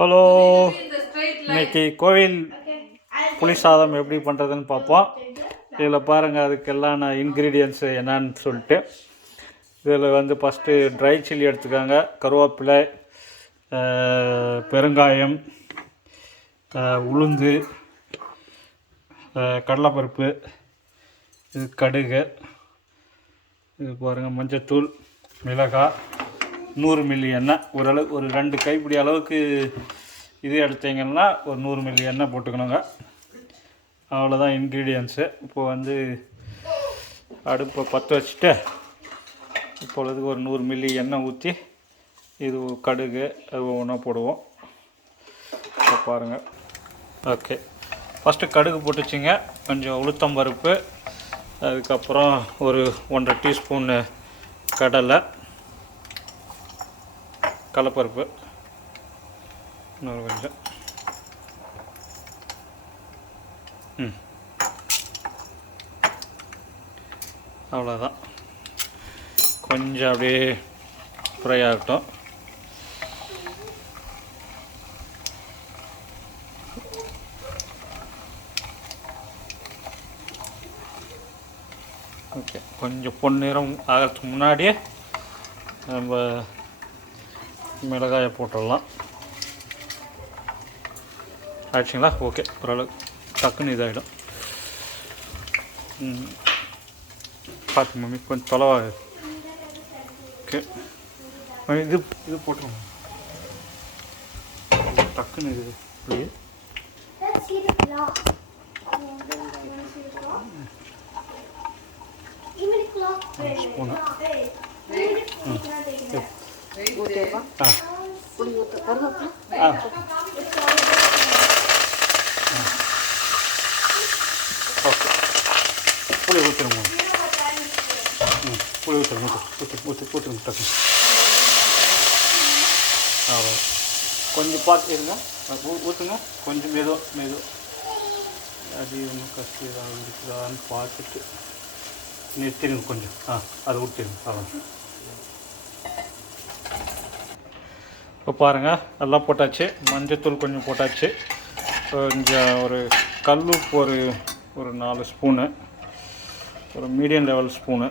Hello, இன்னைக்கு கோவில் புளி சாதம் எப்படி பண்ணுறதுன்னு பார்ப்போம். இதில் பாருங்கள், அதுக்கெல்லாம் நான் இன்க்ரீடியன்ஸு என்னான்னு சொல்லிட்டு. இதில் வந்து ஃபஸ்ட்டு ட்ரை சில்லி எடுத்துக்காங்க, கருவேப்பிலை, பெருங்காயம், உளுந்து, கடலைப்பருப்பு, இது கடுகு, இது பாருங்கள் மஞ்சத்தூள், மிளகாய், 100 மில்லி எண்ணெய். ஓரளவு ஒரு 2 கைப்பிடி அளவுக்கு இது எடுத்தீங்கன்னா ஒரு 100 மில்லி எண்ணெய் போட்டுக்கணுங்க. அவ்வளோதான் இன்க்ரீடியன்ஸு. இப்போ வந்து அடுப்பை பற்ற வச்சுட்டு இப்பொழுது ஒரு 100 மில்லி எண்ணெய் ஊற்றி இது கடுகு அது ஒன்றா போடுவோம். இப்போ பாருங்கள். ஓகே, ஃபஸ்ட்டு கடுகு போட்டுச்சிங்க, கொஞ்சம் உளுத்தம்பருப்பு, அதுக்கப்புறம் ஒரு 1.5 டீஸ்பூன் கடலைப்பருப்பு, இன்னொரு கொஞ்சம் அவ்வளோதான். கொஞ்சம் அப்படியே ஃப்ரை ஆகட்டும். ஓகே, கொஞ்சம் பொன்னிறம் ஆகிறதுக்கு முன்னாடியே நம்ம மிளகாயை போட்டுடலாம். ஆச்சுங்களா? ஓகே, ஓரளவு டக்குன்னு இதாகிடும். பார்த்து மம்மி, கொஞ்சம் தொலைவாக. ஓகே, இது போட்டுருவோம் டக்குன்னு இது இப்படி. ஸ்பூனு ஓகே, புளி ஊற்றிடுங்க. புளி ஊற்றிடுங்க, ஊற்றுங்க டக்கு. அவ்வளோ கொஞ்சம் பார்த்து இருங்க, ஊற்றுங்க. கொஞ்சம் மெதுவாக அது ஒன்றும் கஷ்டம் ஏதாவது இருக்குதான்னு பார்த்துட்டு நிறுத்திடுங்க கொஞ்சம். அதை ஊற்றிடுங்க. அவ்வளோ. இப்போ பாருங்கள், எல்லாம் போட்டாச்சு. மஞ்சத்தூள் கொஞ்சம் போட்டாச்சு. கொஞ்சம் ஒரு கல்லுப்பு ஒரு 4 ஸ்பூனு, ஒரு மீடியம் லெவல் ஸ்பூனு.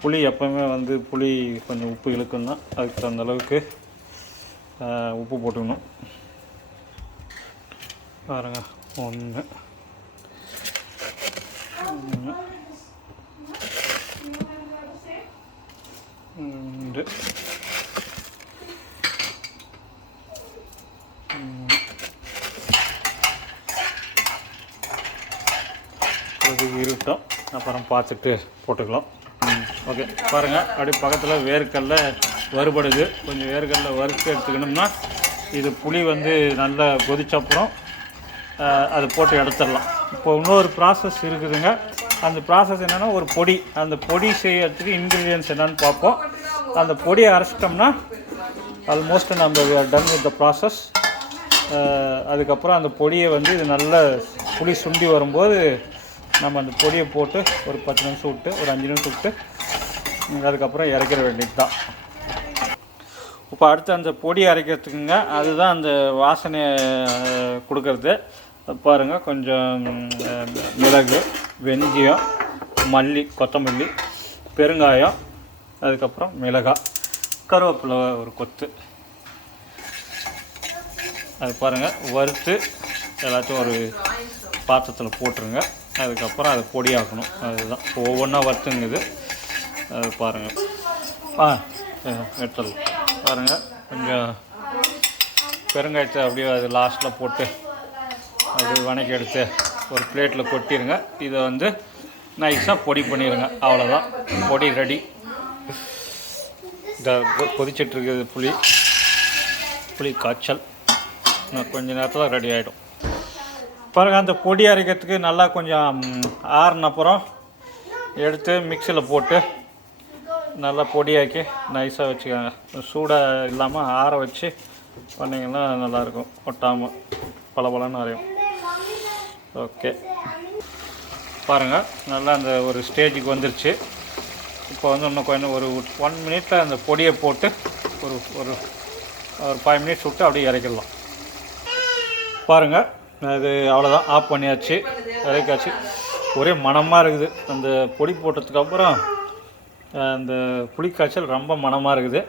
புளி எப்போவுமே வந்து புளி கொஞ்சம் உப்பு இழுக்குன்னா அதுக்கு தகுந்த அளவுக்கு உப்பு போட்டுக்கணும். பாருங்கள், 1 2 இருக்கட்டும், அப்புறம் பார்த்துட்டு போட்டுக்கலாம். ஓகே, பாருங்கள், அப்படி பக்கத்தில் வேர்க்கடல வறுபடுது. கொஞ்சம் வேர்க்கடல வறுத்து எடுத்துக்கணும்னா இது புளி வந்து நல்லா கொதிச்சப்புறம் அது போட்டு எடுத்துடலாம். இப்போ இன்னொரு ப்ராசஸ் இருக்குதுங்க. அந்த ப்ராசஸ் என்னென்னா, ஒரு பொடி. அந்த பொடி செய்யறதுக்கு இன்க்ரீடியன்ஸ் என்னென்னு பார்ப்போம். அந்த பொடியை அரைச்சிட்டோம்னா ஆல்மோஸ்ட் நம்ம டன் வித் த ப்ராசஸ். அதுக்கப்புறம் அந்த பொடியை வந்து இது நல்ல புளி சுண்டி வரும்போது நம்ம அந்த பொடியை போட்டு ஒரு 10 நிமிஷம் விட்டு, ஒரு 5 நிமிஷம் விட்டு அதுக்கப்புறம் இறக்கிற வேண்டியது தான். இப்போ அடுத்து அந்த பொடி அரைக்கிறதுக்குங்க, அதுதான் அந்த வாசனையை கொடுக்கறது. பாருங்கள், கொஞ்சம் மிளகு, வெந்தயம், மல்லி, கொத்தமல்லி, பெருங்காயம், அதுக்கப்புறம் மிளகாய், கருவேப்பிலை ஒரு கொத்து. அது பாருங்கள், வறுத்து எல்லாத்தையும் ஒரு பாத்திரத்தில் போட்டுருங்க. அதுக்கப்புறம் அதை பொடியாக்கணும். அதுதான் இப்போ ஒவ்வொன்றா வறுத்துங்குது. அது பாருங்கள். எடுத்துடலாம். பாருங்கள், கொஞ்சம் பெருங்காயத்தை அப்படியே அது லாஸ்ட்டில் போட்டு அப்படியே வணக்கி எடுத்து ஒரு பிளேட்டில் கொட்டிடுங்க. இதை வந்து நைஸாக பொடி பண்ணிடுங்க. அவ்வளோதான், பொடி ரெடி. இந்த கொதிச்சிட்ருக்குது புளி காய்ச்சல். கொஞ்சம் நேரத்தில் ரெடி ஆகிடும். பாருங்கள், அந்த பொடி அரைக்கிறதுக்கு நல்லா கொஞ்சம் ஆறின அப்புறம் எடுத்து மிக்சியில் போட்டு நல்லா பொடியாக்கி நைஸாக வச்சுக்கோங்க. சூடாக இல்லாமல் ஆற வச்சு பண்ணிங்கன்னா நல்லாயிருக்கும், ஒட்டாமல் பளபளன்னு அரையும். ஓகே, பாருங்கள், நல்லா அந்த ஒரு ஸ்டேஜுக்கு வந்துருச்சு. இப்போ வந்து இன்னும் கொஞ்சம் ஒரு 1 மினிட்டில் அந்த பொடியை போட்டு ஒரு ஒரு ஒரு 5 மினிட்ஸ் விட்டு அப்படியே இறக்கிடலாம். பாருங்கள், அது அவ்வளோதான், ஆஃப் பண்ணியாச்சு, இறக்காச்சு. ஒரே மணமாக இருக்குது. அந்த பொடி போட்டதுக்கப்புறம் அந்த புளிக்காய்ச்சல் ரொம்ப மணமாக இருக்குது.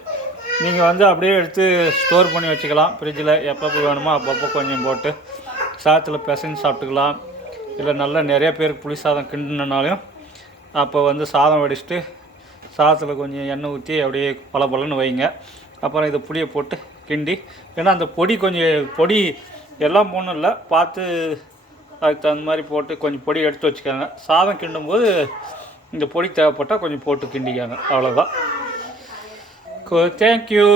நீங்கள் வந்து அப்படியே எடுத்து ஸ்டோர் பண்ணி வச்சுக்கலாம் ஃப்ரிட்ஜில். எப்பப்போ வேணுமோ அப்பப்போ கொஞ்சம் போட்டு சாதத்தில் பிசைஞ்சு சாப்பிட்டுக்கலாம். இல்லை நல்லா நிறைய பேருக்கு புளி சாதம் கிண்டினாலையும் அப்போ வந்து சாதம் வடிச்சிட்டு சாதத்தில் கொஞ்சம் எண்ணெய் ஊற்றி அப்படியே பலன்னு வைங்க. அப்புறம் இதை புளியை போட்டு கிண்டி, ஏன்னா அந்த பொடி கொஞ்சம் பொடி எல்லாம் போடணும் இல்லை, பார்த்து அதுக்கு தகுந்த மாதிரி போட்டு கொஞ்சம் பொடி எடுத்து வச்சுக்கோங்க. சாதம் கிண்டும்போது இந்த பொடி தேவைப்பட்டால் கொஞ்சம் போட்டு கிண்டிக்காங்க. அவ்வளோதான். தேங்க்யூ.